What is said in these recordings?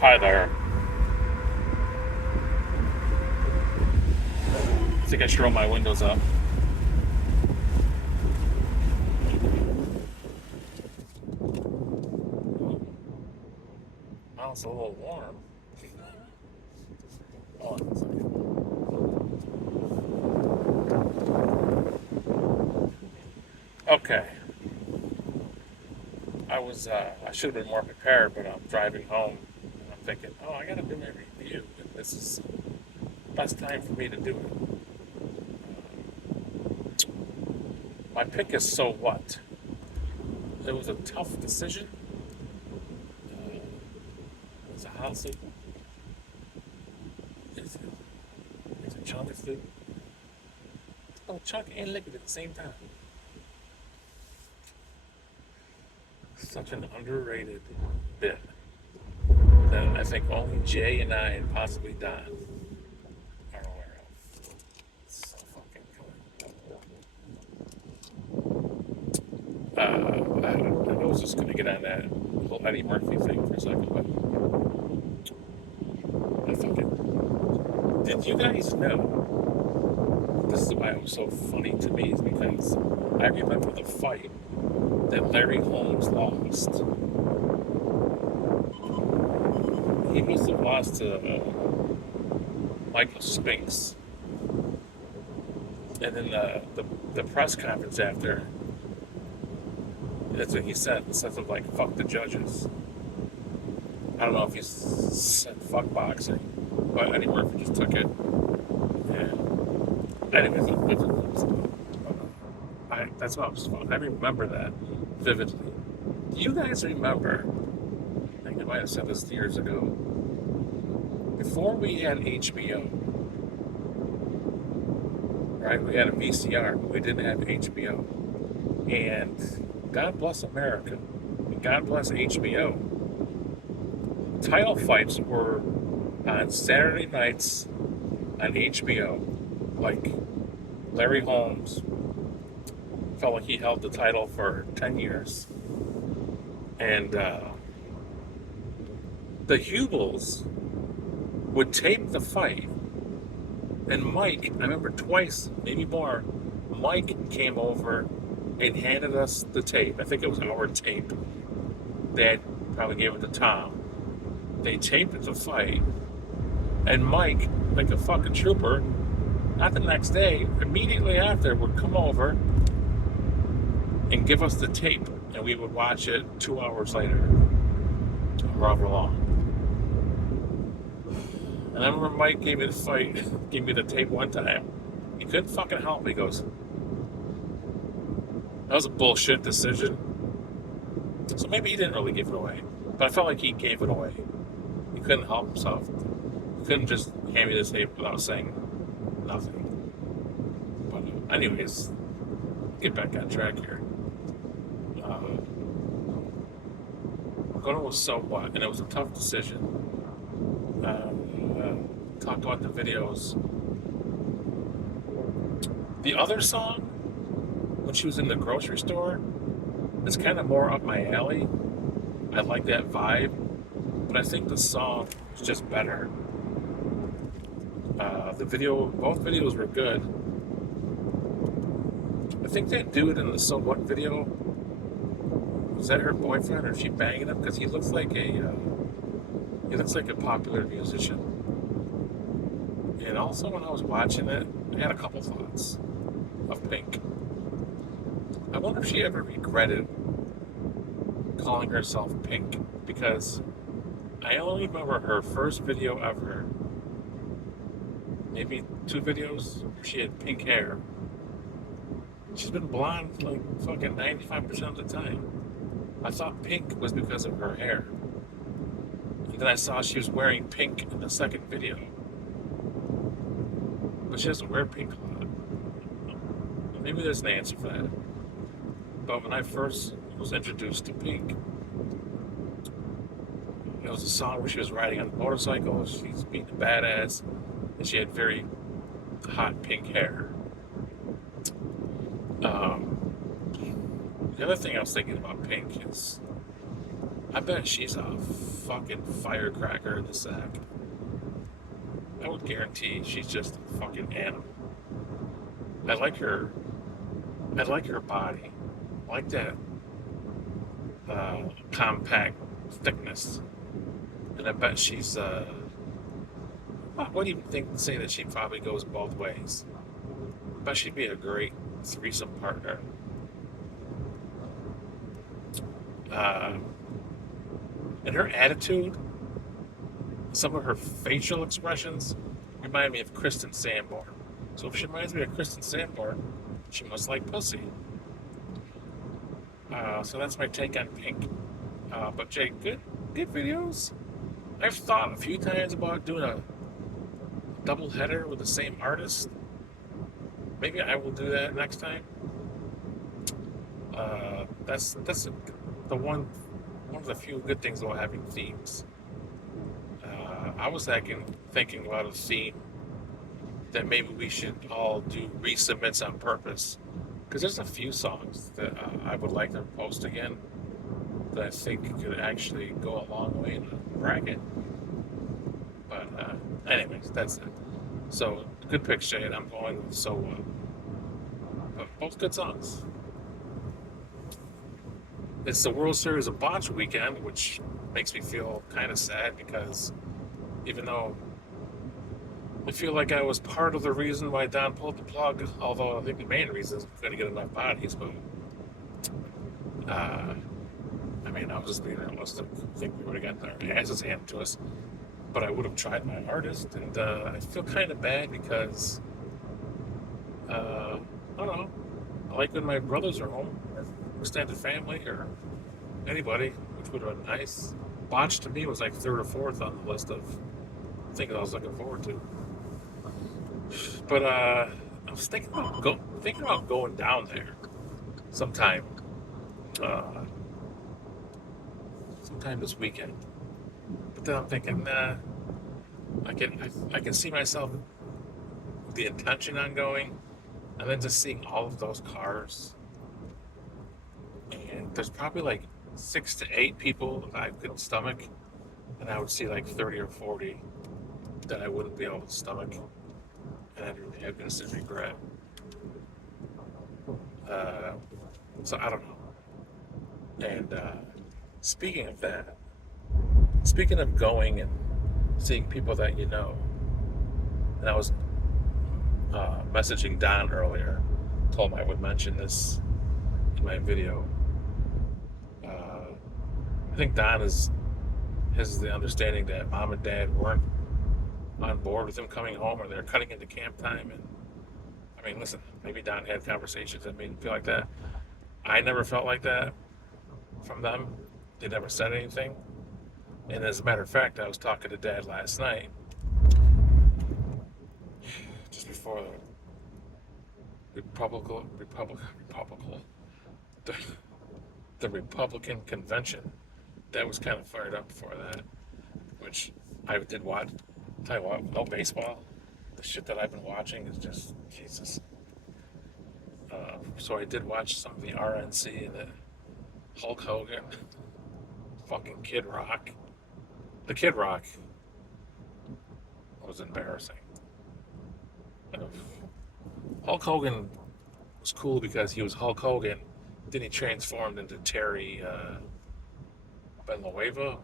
Hi there. I think I should roll my windows up. Well, it's a little warm. Hold on a second. Okay. I should have been more prepared, but I'm driving home and I'm thinking, oh, I gotta do my review. This is the best time for me to do it. My pick is So What. It was a tough decision. It was a house. It's a chunk of food. Oh, chunk and liquid at the same time. Such an underrated bit that I think only Jay and I and possibly Don are aware of. It's so fucking good. I was just going to get on that whole Eddie Murphy thing for a second, but I fucking. Did you guys know? This is why it was so funny to me, is because I remember the fight that Larry Holmes lost. He must have lost to Michael Spinks. And then the press conference after, that's what he said, instead of like, fuck the judges. I don't know if he said fuck boxing, but Eddie Murphy just took it. And anyways, that's what was fun. I remember that vividly. Do you guys remember? I think I might have said this years ago. Before we had HBO, right? We had a VCR, but we didn't have HBO. And God bless America, and God bless HBO. Title fights were on Saturday nights on HBO. Like Larry Holmes felt like he held the title for 10 years. And the Hubels would tape the fight. And Mike, I remember twice, maybe more, Mike came over and handed us the tape. I think it was our tape. Dad probably gave it to Tom. They taped the fight. And Mike, like a fucking trooper, not the next day, immediately after, would come over and give us the tape. And we would watch it 2 hours later, however long. And I remember Mike gave me the fight, gave me the tape one time. He couldn't fucking help me. He goes, that was a bullshit decision. So maybe he didn't really give it away. But I felt like he gave it away. He couldn't help himself. He couldn't just hand me the tape without saying nothing. But anyways, get back on track here. Going was So What, and it was a tough decision. Talked about the videos. The other song, when she was in the grocery store, is kind of more up my alley. I like that vibe, but I think the song is just better. The video, both videos were good. I think that dude in the So What video, was that her boyfriend, or is she banging him? Because he looks like a popular musician. And also, when I was watching it, I had a couple thoughts of Pink. I wonder if she ever regretted calling herself Pink, because I only remember her first video ever, maybe 2 videos, where she had pink hair. She's been blonde like fucking 95% of the time. I thought pink was because of her hair. And then I saw she was wearing pink in the second video. But she doesn't wear pink a lot. Maybe there's an answer for that. But when I first was introduced to Pink, it was a song where she was riding on a motorcycle, she's being a badass, and she had very hot pink hair. The other thing I was thinking about Pink is, I bet she's a fucking firecracker in the sack. I would guarantee she's just a fucking animal. I like her. I like her body. I like that compact thickness. And I bet she's. What do you think? Say that she probably goes both ways. I bet she'd be a great threesome partner. Uh, and her attitude, some of her facial expressions, remind me of Kristen Sanborn. So if she reminds me of Kristen Sanborn, she must like pussy. So that's my take on Pink. But Jay, good videos. I've thought a few times about doing a double header with the same artist. Maybe I will do that next time. That's the one of the few good things about having themes. I was thinking about a theme that maybe we should all do resubmits on purpose, because there's a few songs that I would like to post again that I think could actually go a long way in a bracket. But anyways, that's it. So good picks, Jay, and I'm going with So What. But both good songs. It's the World Series of Botch weekend, which makes me feel kind of sad because even though I feel like I was part of the reason why Don pulled the plug, although I think the main reason is we couldn't get enough bodies, but I mean, I was just being realistic. I think we would have gotten our asses handed to us, but I would have tried my hardest, and I feel kind of bad because, I don't know, I like when my brothers are home, or extended family, or anybody, which would have been nice. Botch to me was like third or fourth on the list of things I was looking forward to. But I was thinking about going down there sometime, uh, sometime this weekend. But then I'm thinking, nah, I can see myself with the intention on going, and then just seeing all of those cars, and there's probably like 6 to 8 people that I could stomach, and I would see like 30 or 40 that I wouldn't be able to stomach, and I'd really have instant regret. Uh, so I don't know. And speaking of that, speaking of going and seeing people that you know, and I was messaging Don earlier, told him I would mention this in my video. I think Don has the understanding that mom and dad weren't on board with him coming home, or they're cutting into camp time. And I mean, listen, maybe Don had conversations that made him feel like that. I never felt like that from them. They never said anything. And as a matter of fact, I was talking to Dad last night, just before the the, the Republican convention. Dad was kind of fired up before that, which I did watch. Tell you what, no baseball. The shit that I've been watching is just Jesus. So I did watch some of the RNC and the Hulk Hogan, fucking Kid Rock. The Kid Rock was embarrassing. Hulk Hogan was cool because he was Hulk Hogan. Then he transformed into Terry Benueva,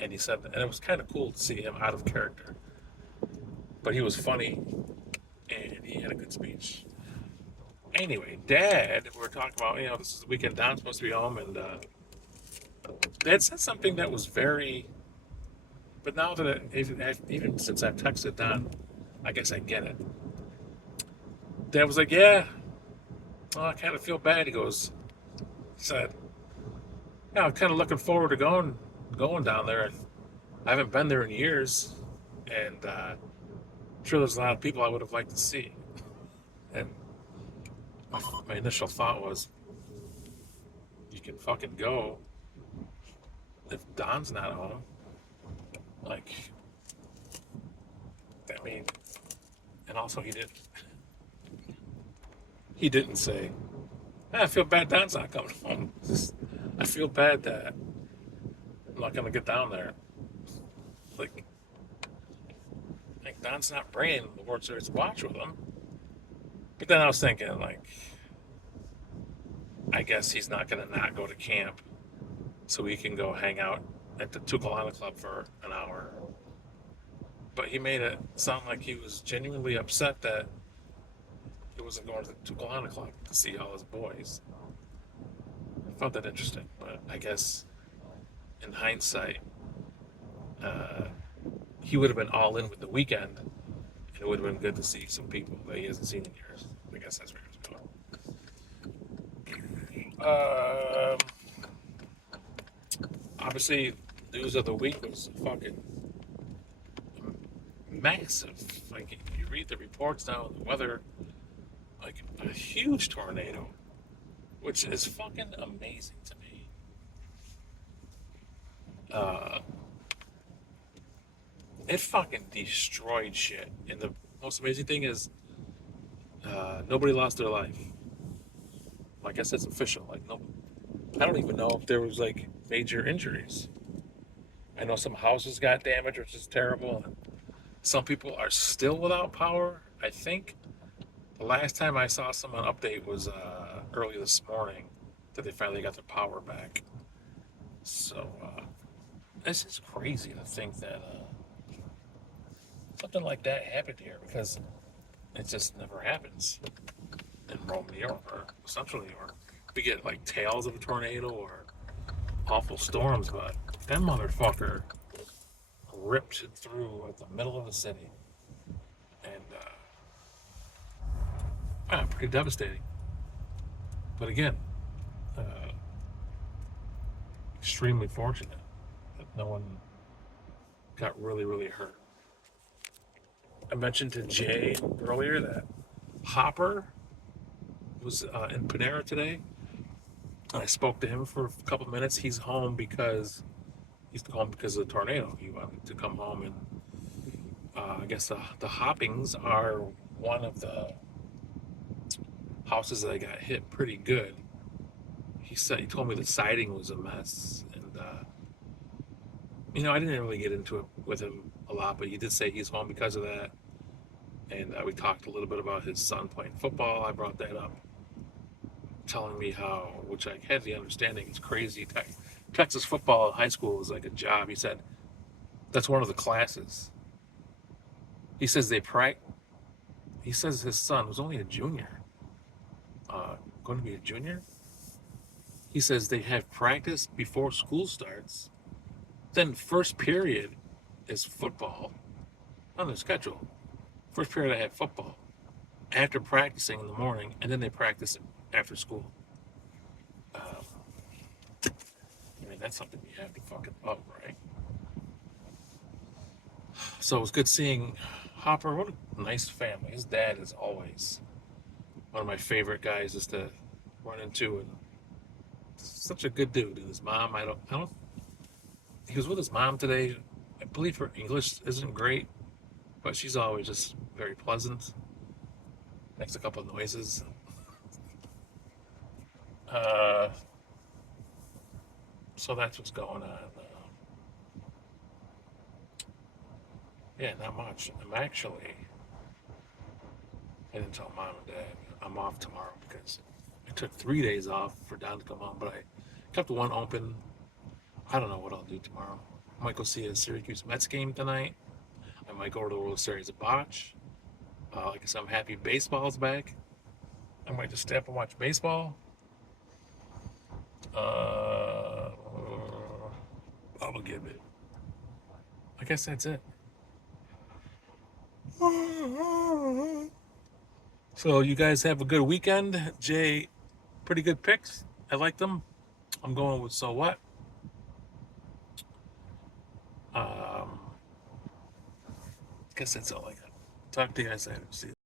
and he said, and it was kind of cool to see him out of character. But he was funny, and he had a good speech. Anyway, Dad, we were talking about, this is the weekend. Don's supposed to be home, and Dad said something that was very. But now that even since I've texted Don, I guess I get it. Dad was like, "Yeah, well, I kind of feel bad." He said, "Yeah, I'm kind of looking forward to going down there, and I haven't been there in years, and I'm sure there's a lot of people I would have liked to see." And my initial thought was, you can fucking go if Don's not home. Like, I mean, and also he didn't say, I feel bad Don's not coming home. I feel bad that I'm not gonna get down there. Like Don's not bringing the World Series watch with him. But then I was thinking, like, I guess he's not gonna not go to camp, so he can go hang out at the Tucalana Club for an hour. But he made it sound like he was genuinely upset that he wasn't going to the Tucalana Club to see all his boys. I found that interesting, but I guess in hindsight, uh, he would have been all in with the weekend, and it would have been good to see some people that he hasn't seen in years. I guess that's where he was going. Obviously, news of the week was fucking massive. Like you read the reports now, the weather, like a huge tornado, which is fucking amazing to me. Uh, it fucking destroyed shit. And the most amazing thing is, nobody lost their life. I guess that's official. Like no, I don't even know if there was like major injuries. I know some houses got damaged, which is terrible. And some people are still without power. I think the last time I saw someone update was early this morning that they finally got their power back. So it's just crazy to think that something like that happened here because it just never happens in Rome, New York, or Central New York. We get like tales of a tornado or awful storms, but that motherfucker ripped through at the middle of the city, and pretty devastating. But again, uh, extremely fortunate that no one got really, really hurt. I mentioned to Jay earlier that Hopper was in Panera today. I spoke to him for a couple of minutes. He's home because of the tornado. He wanted to come home, and I guess the Hoppings are one of the houses that got hit pretty good. He told me the siding was a mess, and I didn't really get into it with him a lot, but he did say he's home because of that. And we talked a little bit about his son playing football. I brought that up, telling me how, which I had the understanding, it's crazy. Texas football in high school is like a job. He said that's one of the classes. He says He says his son was only a junior, going to be a junior. He says they have practice before school starts. Then first period is football on their schedule. First period I have football after practicing in the morning, and then they practice after school. I mean, that's something you have to fucking love, right? So it was good seeing Hopper. What a nice family. His dad is always one of my favorite guys just to run into, and such a good dude. And his mom, I don't. He was with his mom today. I believe her English isn't great, but she's always just very pleasant. Makes a couple of noises. Uh, so that's what's going on. Yeah, not much. I didn't tell mom and dad I'm off tomorrow because I took 3 days off for Don to come home, but I kept one open. I don't know what I'll do tomorrow. I might go see a Syracuse Mets game tonight. I might go to the World Series of Botch. Like I said, I'm happy baseball's back. I might just stay up and watch baseball. I'll give it. I guess that's it. So you guys have a good weekend. Jay, pretty good picks. I like them. I'm going with So What. I guess that's all I got. Talk to you guys later. See you.